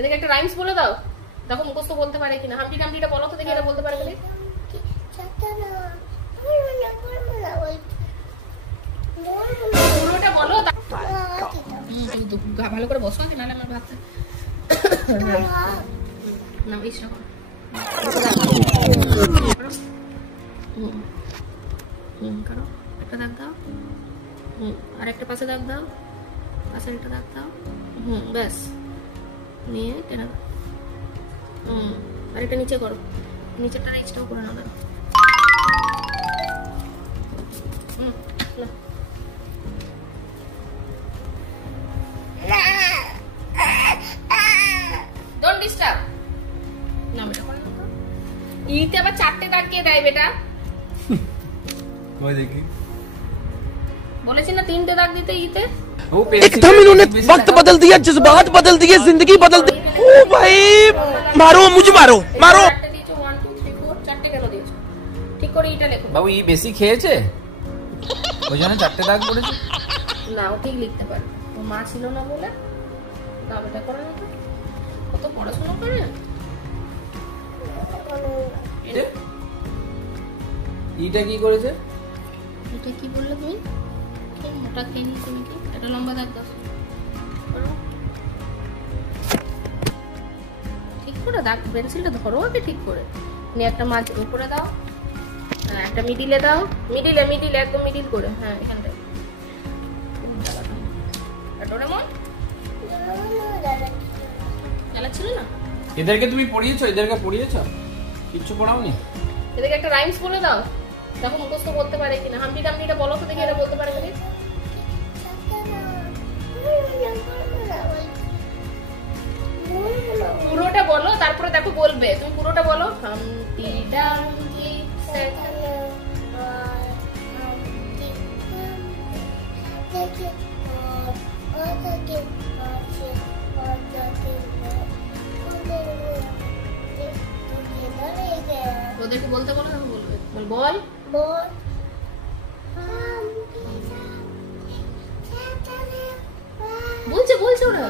এদিকে একটা রাইমস বলে দাও, দেখো মুখস্থ বলতে পারে কিনা। হাম্পি ডাম্পিটা বলো তো দেখি, এটা বলতে পারে কিনা। পুরোটা বলো। ভালো করে বসো, নাহলে আমার ভাবতে না ইচ্ছা করো। করো একটা দাগ দাও, আর একটা পাশে দাগ দাও, পাশের একটা দাগ দাও, ব্যাস নিয়ে টেনে দাও। আর এটা নিচে করো, নিচেরটা রিচটাও করে নাও। দাও ডোন্ট ডিস্টার্ব না। বেটা করে নাও। ইতে আবার 4টে দাগ কে দেয় বেটা? কই দেখি, বলেছি না 3টে দাগ দিতে ইতে। एकदम इन्होंने वक्त बदल दिया, जज्बात बदल दिए, जिंदगी बदल दी। ओ भाई मारो, मुझे मारो मारो। 4টে দিয়েছো, 1 2 3 4, 4টে কেন দিয়েছো? ঠিক করে এটা লেখো। বাবু ই বেশি খেয়েছে ওই জন্য 4টে দাগ পড়েছে। না ও ঠিক লিখতে পারে, তো মা ছিল না বলে দাও। এটা করে না তো, কত পড়াশোনা করে। ইটা কি করেছে? এটা কি বললে তুমি? মোটা খেয়ে নি তুমি কি? এটা লম্বা দাগ দাও, ঠিক করে দাগ। পেন্সিলটা ধরো আগে ঠিক করে নিয়ে একটা মাঝ উপরে দাও, হ্যাঁ একটা মিডিলে দাও, মিডিলে মিডিলে একদম মিডিল করে, হ্যাঁ এখানটায়। ডোরেমন খেলা ছিল না? এদেরকে তুমি পড়িয়েছো? এদেরকে পড়িয়েছো? কিচ্ছু পড়াওনি? এদেরকে একটা রাইমস বলে দাও, দেখো মুখস্থ বলতে পারে কিনা। হাম্পি ডাম্পিটা বলো তো দেখি, এটা বলতে পারে কিনা। পুরোটা বলো, তারপরে দেখো বলবে। তুমি পুরোটা বলো। হাম্পি ডাম্পি ওদেরকে বলতে বলো, আমি বলবে। বল বল। বলছে বলছে ওরা।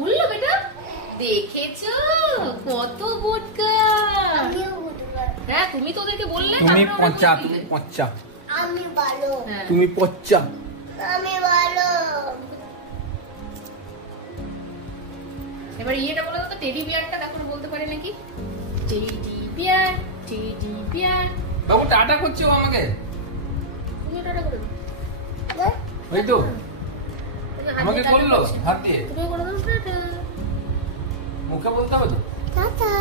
বললো বেটা, দেখেছো কত বোটকা। হ্যাঁ তুমি তো ওদেরকে বললে। তুমি পচা, তুমি পচা। আমি ভালো, তুমি পচা। আমি ভালো। এবার ইয়েটা বলে দাও তো, টেডি বিয়ারটা দেখো বলতে পারে নাকি। Teddy bear, teddy bear. বাবু টাটা করছে ও আমাকে। তুমি টাটা করে দাও। ওই তো আমাকে করলো হাত দিয়ে। তুমি করে দাও টাটা। মুখে বলতে হবে তো। টাটা।